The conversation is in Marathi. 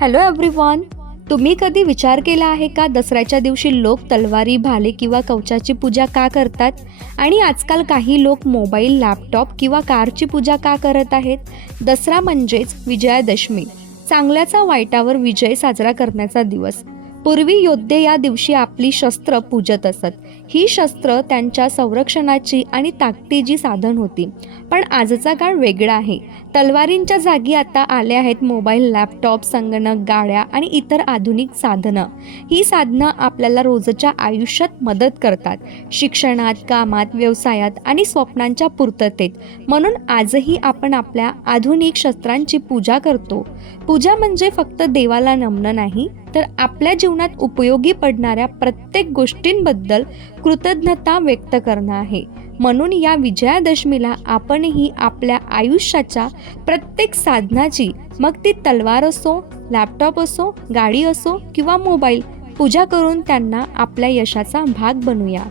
हॅलो एव्हरीवन तुम्ही कधी विचार केला आहे का दसऱ्याच्या दिवशी लोक तलवारी भाले किंवा कवचाची पूजा का करतात? आणि आजकाल काही लोक मोबाईल लॅपटॉप किंवा कारची पूजा का करत आहेत? दसरा म्हणजेच विजयादशमी. चांगल्याचा वाईटावर विजय साजरा करण्याचा दिवस. पूर्वी योद्धे या दिवशी आपली शस्त्र पूजत असत. ही शस्त्र त्यांच्या संरक्षणाची आणि ताकदीची साधन होती. पण आजचा काळ वेगळा आहे. तलवारींच्या जागी आता आले आहेत मोबाईल लॅपटॉप संगणक गाड्या आणि इतर आधुनिक साधनं. ही साधनं आपल्याला रोजच्या आयुष्यात मदत करतात. शिक्षणात कामात व्यवसायात आणि स्वप्नांच्या पूर्ततेत. म्हणून आजही आपण आपल्या आधुनिक शस्त्रांची पूजा करतो. पूजा म्हणजे फक्त देवाला नमणं नाही तर आपल्या जीवनात उपयोगी पडणाऱ्या प्रत्येक गोष्टींबद्दल कृतज्ञता व्यक्त करणं आहे. म्हणून या विजयादशमीला आपणही आपल्या आयुष्याच्या प्रत्येक साधनाची मग ती तलवार असो लॅपटॉप असो गाडी असो किंवा मोबाईल पूजा करून त्यांना आपल्या यशाचा भाग बनूया.